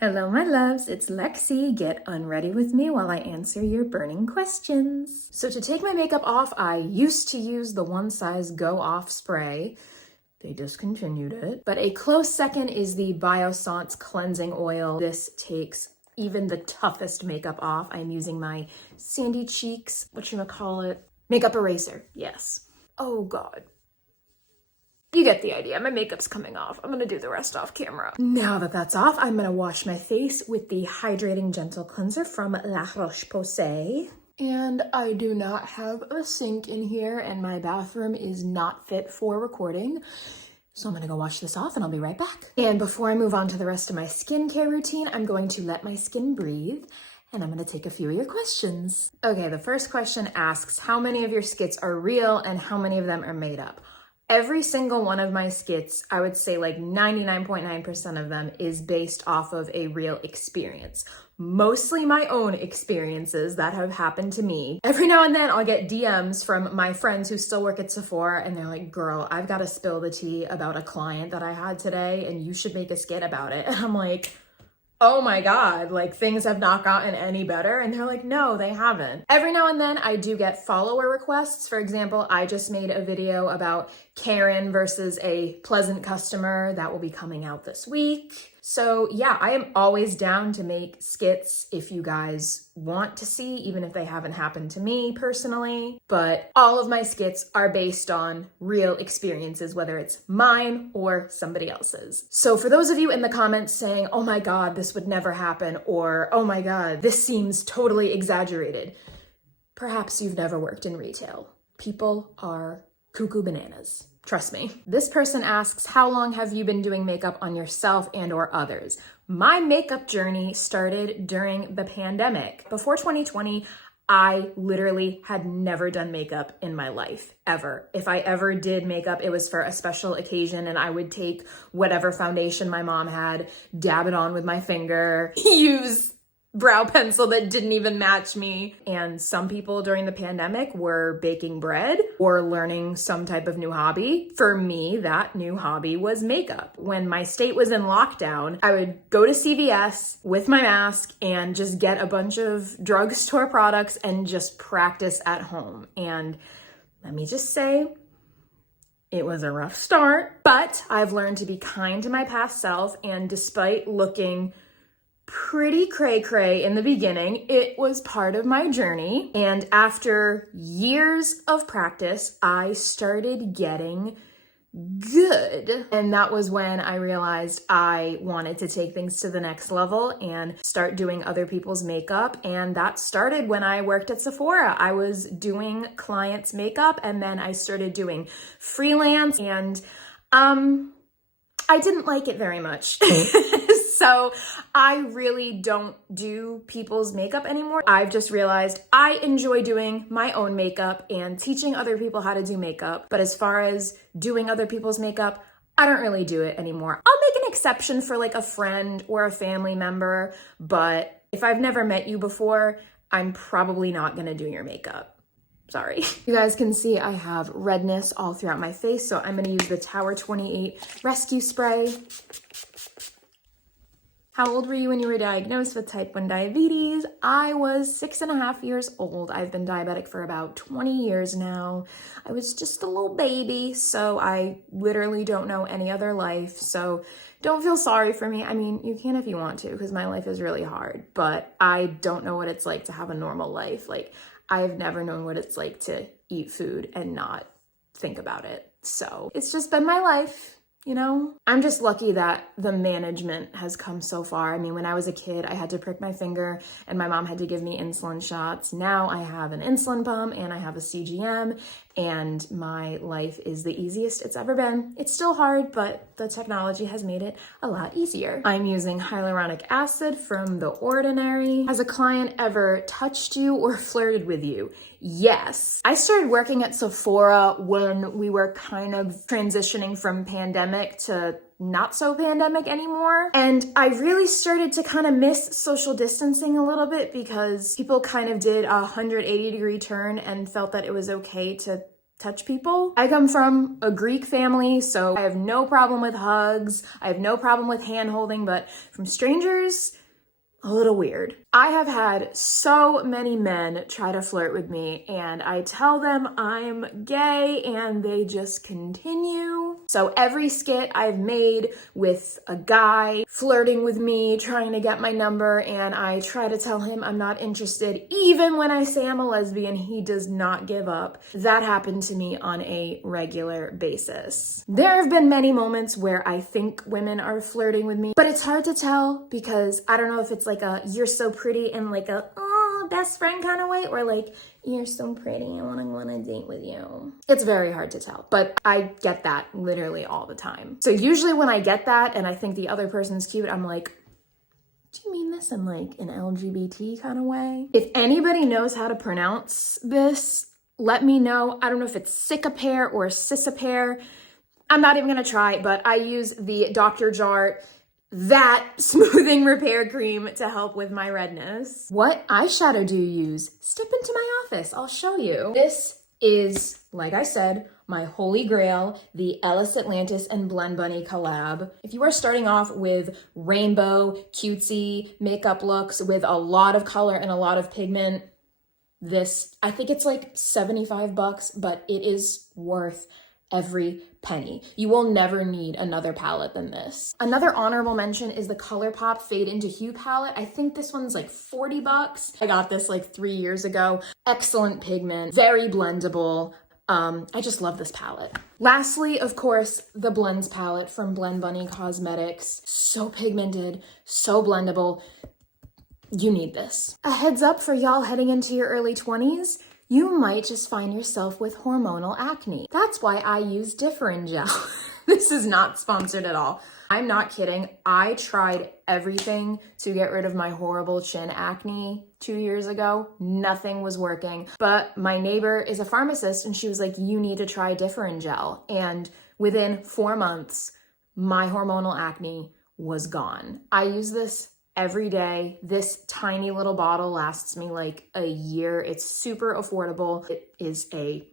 Hello, my loves, it's Lexy. Get unready with me while I answer your burning questions. So to take my makeup off, I used to use the One Size Go Off spray. They discontinued it. But a close second is the Biossance cleansing oil. This takes even the toughest makeup off. I'm using my Sandy Cheeks, whatchamacallit, makeup eraser, yes. Oh God. You get the idea. My makeup's coming off. I'm gonna do the rest off camera. Now that that's off, I'm gonna wash my face with the Hydrating Gentle Cleanser from La Roche-Posay. And I do not have a sink in here, and my bathroom is not fit for recording. So I'm gonna go wash this off and I'll be right back. And before I move on to the rest of my skincare routine, I'm going to let my skin breathe. And I'm gonna take a few of your questions. Okay, the first question asks, how many of your skits are real and how many of them are made up? Every single one of my skits, I would say like 99.9% of them is based off of a real experience. Mostly my own experiences that have happened to me. Every now and then I'll get DMs from my friends who still work at Sephora and they're like, girl, I've got to spill the tea about a client that I had today and you should make a skit about it. And I'm like, oh my God, like things have not gotten any better. And they're like, no, they haven't. Every now and then I do get follower requests. For example, I just made a video about Karen versus a pleasant customer that will be coming out this week. So yeah, I am always down to make skits if you guys want to see, even if they haven't happened to me personally. But all of my skits are based on real experiences, whether it's mine or somebody else's. So for those of you in the comments saying, oh my God, this would never happen, or oh my God, this seems totally exaggerated, perhaps you've never worked in retail. People are cuckoo bananas. Trust me. This person asks, how long have you been doing makeup on yourself and or others? My makeup journey started during the pandemic. Before 2020, I literally had never done makeup in my life, ever. If I ever did makeup, it was for a special occasion and I would take whatever foundation my mom had, dab it on with my finger, use brow pencil that didn't even match me. And some people during the pandemic were baking bread or learning some type of new hobby. For me, that new hobby was makeup. When my state was in lockdown, I would go to CVS with my mask and just get a bunch of drugstore products and just practice at home. And let me just say, it was a rough start, but I've learned to be kind to my past self. And despite looking pretty cray-cray in the beginning, it was part of my journey. And after years of practice, I started getting good. And that was when I realized I wanted to take things to the next level and start doing other people's makeup. And that started when I worked at Sephora. I was doing clients' makeup and then I started doing freelance, and I didn't like it very much. So I really don't do people's makeup anymore. I've just realized I enjoy doing my own makeup and teaching other people how to do makeup. But as far as doing other people's makeup, I don't really do it anymore. I'll make an exception for like a friend or a family member, but if I've never met you before, I'm probably not gonna do your makeup. Sorry. You guys can see I have redness all throughout my face, so I'm gonna use the Tower 28 Rescue Spray. How old were you when you were diagnosed with type 1 diabetes? I was 6.5 years old. I've been diabetic for about 20 years now. I was just a little baby, so I literally don't know any other life. So don't feel sorry for me. I mean, you can if you want to, because my life is really hard, but I don't know what it's like to have a normal life. Like, I've never known what it's like to eat food and not think about it. So it's just been my life. You know, I'm just lucky that the management has come so far. I mean, when I was a kid, I had to prick my finger and my mom had to give me insulin shots. Now I have an insulin pump and I have a CGM, and my life is the easiest it's ever been. It's still hard, but the technology has made it a lot easier. I'm using hyaluronic acid from The Ordinary. Has a client ever touched you or flirted with you? Yes. I started working at Sephora when we were kind of transitioning from pandemic to not so pandemic anymore. And I really started to kind of miss social distancing a little bit because people kind of did a 180-degree turn and felt that it was okay to touch people. I come from a Greek family, so I have no problem with hugs. I have no problem with hand holding, but from strangers, a little weird. I have had so many men try to flirt with me, and I tell them I'm gay and they just continue. So every skit I've made with a guy flirting with me, trying to get my number, and I try to tell him I'm not interested, even when I say I'm a lesbian, he does not give up. That happened to me on a regular basis. There have been many moments where I think women are flirting with me, but it's hard to tell because I don't know if it's like a you're so pretty and like a oh best friend kind of way, or like you're so pretty, I want to go on a date with you. It's very hard to tell, but I get that literally all the time. So usually when I get that and I think the other person's cute, I'm like, do you mean this in like an LGBT kind of way? If anybody knows how to pronounce this, let me know. I don't know if it's Cicapair or Cicapair. I'm not even gonna try, but I use the Dr. Jart that smoothing repair cream to help with my redness. What eyeshadow do you use? Step into my office, I'll show you. This is, like I said, my holy grail, the Ellis Atlantis and Blend Bunny collab. If you are starting off with rainbow, cutesy makeup looks with a lot of color and a lot of pigment, this, I think it's like 75 bucks, but it is worth every penny. You will never need another palette than this. Another honorable mention is the Colourpop Fade into Hue palette. I think this one's like 40 bucks. I got this like 3 years ago. Excellent pigment, very blendable. I just love this palette. Lastly, of course, the Blends palette from Blend Bunny Cosmetics. So pigmented, so blendable. You need this. A heads up for y'all heading into your early 20s. You might just find yourself with hormonal acne. That's why I use Diferin gel. This is not sponsored at all. I'm not kidding. I tried everything to get rid of my horrible chin acne 2 years ago. Nothing was working. But my neighbor is a pharmacist and she was like, you need to try Diferin gel. And within 4 months, my hormonal acne was gone. I use this every day. This tiny little bottle lasts me like a year. It's super affordable. It is a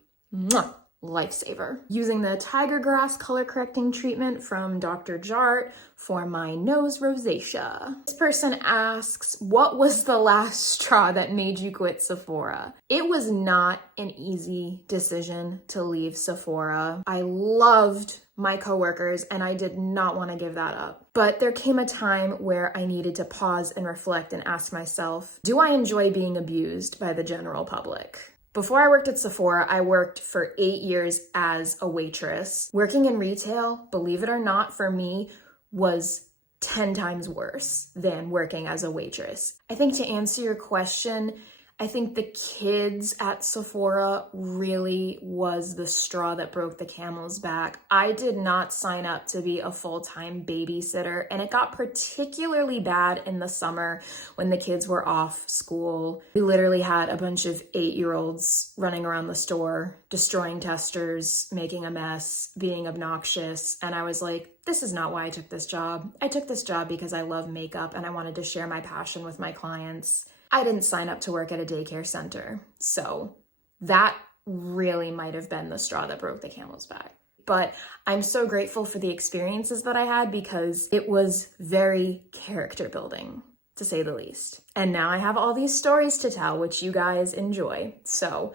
lifesaver. Using the Tiger Grass color correcting treatment from Dr. Jart for my nose rosacea. This person asks, what was the last straw that made you quit Sephora? It was not an easy decision to leave Sephora. I loved my coworkers and I did not want to give that up. But there came a time where I needed to pause and reflect and ask myself, do I enjoy being abused by the general public? Before I worked at Sephora, I worked for 8 years as a waitress. Working in retail, believe it or not, for me was 10 times worse than working as a waitress. I think to answer your question, I think the kids at Sephora really was the straw that broke the camel's back. I did not sign up to be a full-time babysitter, and it got particularly bad in the summer when the kids were off school. We literally had a bunch of 8-year-olds running around the store, destroying testers, making a mess, being obnoxious, and I was like, this is not why I took this job. I took this job because I love makeup and I wanted to share my passion with my clients. I didn't sign up to work at a daycare center. So that really might have been the straw that broke the camel's back. But I'm so grateful for the experiences that I had because it was very character building, to say the least. And now I have all these stories to tell, which you guys enjoy. So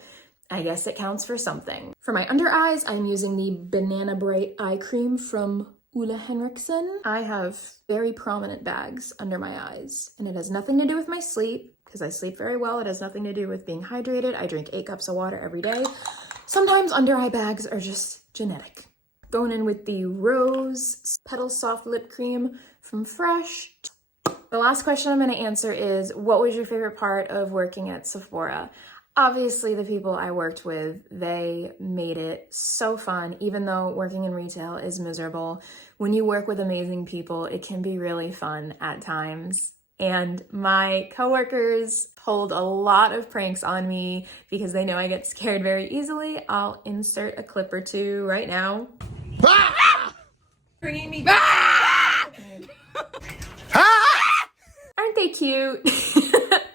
I guess it counts for something. For my under eyes, I'm using the Banana Bright Eye Cream from OLEHENRIKSEN. I have very prominent bags under my eyes, and it has nothing to do with my sleep, because I sleep very well. It has nothing to do with being hydrated. I drink 8 cups of water every day. Sometimes under eye bags are just genetic. Going in with the Rose Petal Soft Lip Cream from Fresh. The last question I'm going to answer is, what was your favorite part of working at Sephora? Obviously, the people I worked with, they made it so fun, even though working in retail is miserable. When you work with amazing people, it can be really fun at times. And my coworkers pulled a lot of pranks on me because they know I get scared very easily. I'll insert a clip or two right now. Bringing me back. Aren't they cute?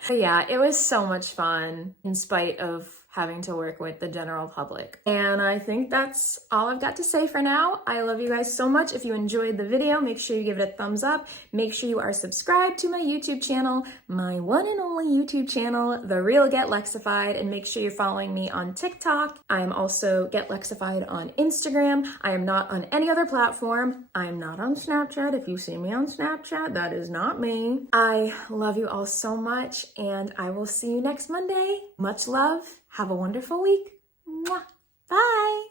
But yeah, it was so much fun in spite of having to work with the general public. And I think that's all I've got to say for now. I love you guys so much. If you enjoyed the video, make sure you give it a thumbs up. Make sure you are subscribed to my YouTube channel, my one and only YouTube channel, The Real Get Lexified, and make sure you're following me on TikTok. I am also Get Lexified on Instagram. I am not on any other platform. I'm not on Snapchat. If you see me on Snapchat, that is not me. I love you all so much, and I will see you next Monday. Much love. Have a wonderful week. Mwah. Bye.